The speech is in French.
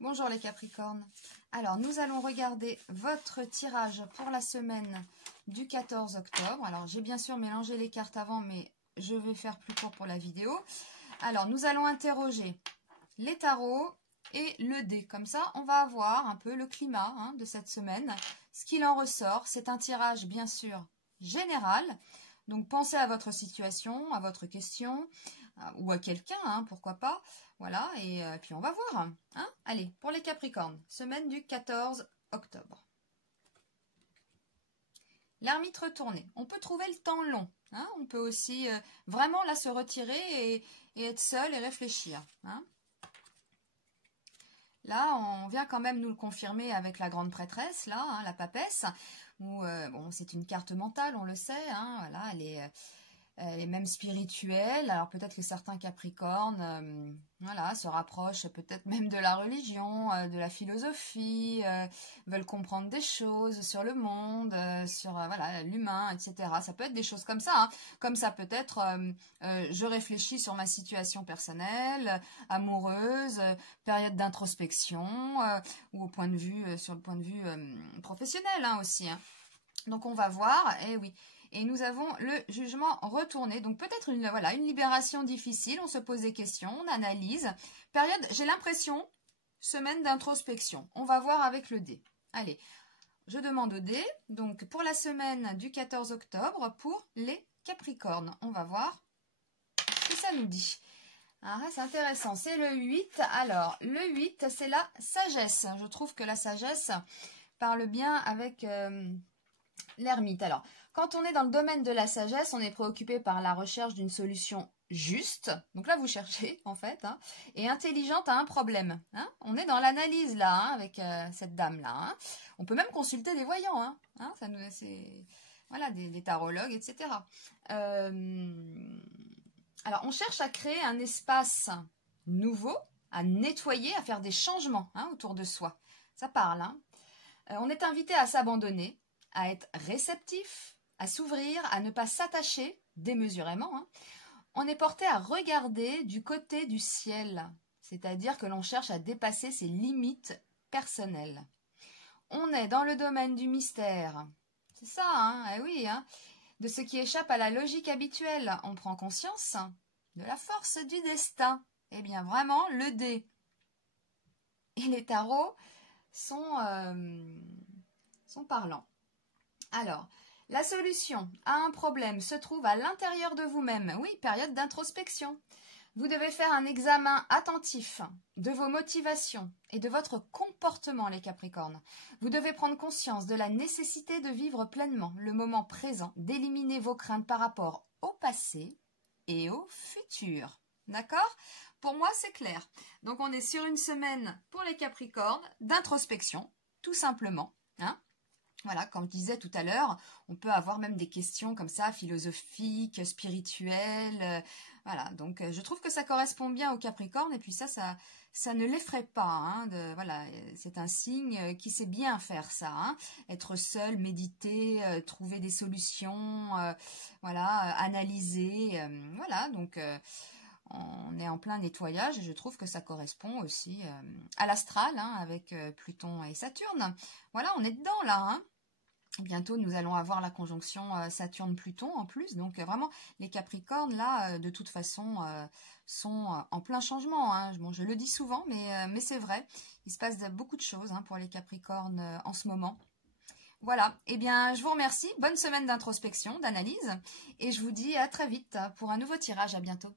Bonjour les Capricornes. Alors, nous allons regarder votre tirage pour la semaine du 14 octobre. Alors, j'ai bien sûr mélangé les cartes avant, mais je vais faire plus court pour la vidéo. Alors, nous allons interroger les tarots et le dé. Comme ça, on va avoir un peu le climat de cette semaine. Ce qu'il en ressort, c'est un tirage, bien sûr, général. Donc, pensez à votre situation, à votre question, ou à quelqu'un, pourquoi pas. Voilà, et puis on va voir. Allez, pour les Capricornes, semaine du 14 octobre. L'ermite retournée. On peut trouver le temps long. On peut aussi vraiment là se retirer et être seul et réfléchir. Là, on vient quand même nous le confirmer avec la grande prêtresse, là, la papesse. Où, bon, c'est une carte mentale, on le sait. Voilà, elle est même spirituelle. Alors peut-être que certains Capricornes voilà, se rapprochent peut-être même de la religion, de la philosophie, veulent comprendre des choses sur le monde, sur voilà, l'humain, etc. Ça peut être des choses comme ça. Comme ça peut être je réfléchis sur ma situation personnelle, amoureuse, période d'introspection, ou au point de vue, sur le point de vue professionnel aussi. Donc on va voir, et oui. Et nous avons le jugement retourné. Donc peut-être une libération difficile. On se pose des questions, on analyse. Période, j'ai l'impression, semaine d'introspection. On va voir avec le dé. Allez, je demande au dé. Donc pour la semaine du 14 octobre, pour les Capricornes. On va voir ce que ça nous dit. C'est intéressant. C'est le 8. Alors, le 8, c'est la sagesse. Je trouve que la sagesse parle bien avec l'ermite. Alors, quand on est dans le domaine de la sagesse, on est préoccupé par la recherche d'une solution juste. Donc là, vous cherchez, en fait, et intelligente à un problème. On est dans l'analyse, là, avec cette dame-là. On peut même consulter des voyants. Ça nous, voilà, des tarologues, etc. Alors, on cherche à créer un espace nouveau, à nettoyer, à faire des changements autour de soi. Ça parle. On est invité à s'abandonner, à être réceptif, à s'ouvrir, à ne pas s'attacher démesurément. On est porté à regarder du côté du ciel, c'est-à-dire que l'on cherche à dépasser ses limites personnelles. On est dans le domaine du mystère, c'est ça, eh oui, de ce qui échappe à la logique habituelle. On prend conscience de la force du destin. Eh bien, vraiment, le dé et les tarots sont parlants. Alors, la solution à un problème se trouve à l'intérieur de vous-même. Oui, période d'introspection. Vous devez faire un examen attentif de vos motivations et de votre comportement, les Capricornes. Vous devez prendre conscience de la nécessité de vivre pleinement le moment présent, d'éliminer vos craintes par rapport au passé et au futur. D'accord ? Pour moi, c'est clair. Donc, on est sur une semaine pour les Capricornes d'introspection, tout simplement. Voilà, comme je disais tout à l'heure, on peut avoir même des questions comme ça, philosophiques, spirituelles. Voilà, donc je trouve que ça correspond bien au Capricorne. Et puis ça ne l'effraie pas. Voilà, c'est un signe qui sait bien faire ça. Être seul, méditer, trouver des solutions, voilà, analyser. Voilà, donc on est en plein nettoyage et je trouve que ça correspond aussi à l'astral avec Pluton et Saturne. Voilà, on est dedans là. Bientôt, nous allons avoir la conjonction Saturne-Pluton en plus. Donc, vraiment, les Capricornes, là, de toute façon, sont en plein changement. Bon, je le dis souvent, mais c'est vrai. Il se passe beaucoup de choses pour les Capricornes en ce moment. Voilà. Eh bien, je vous remercie. Bonne semaine d'introspection, d'analyse. Et je vous dis à très vite pour un nouveau tirage. À bientôt.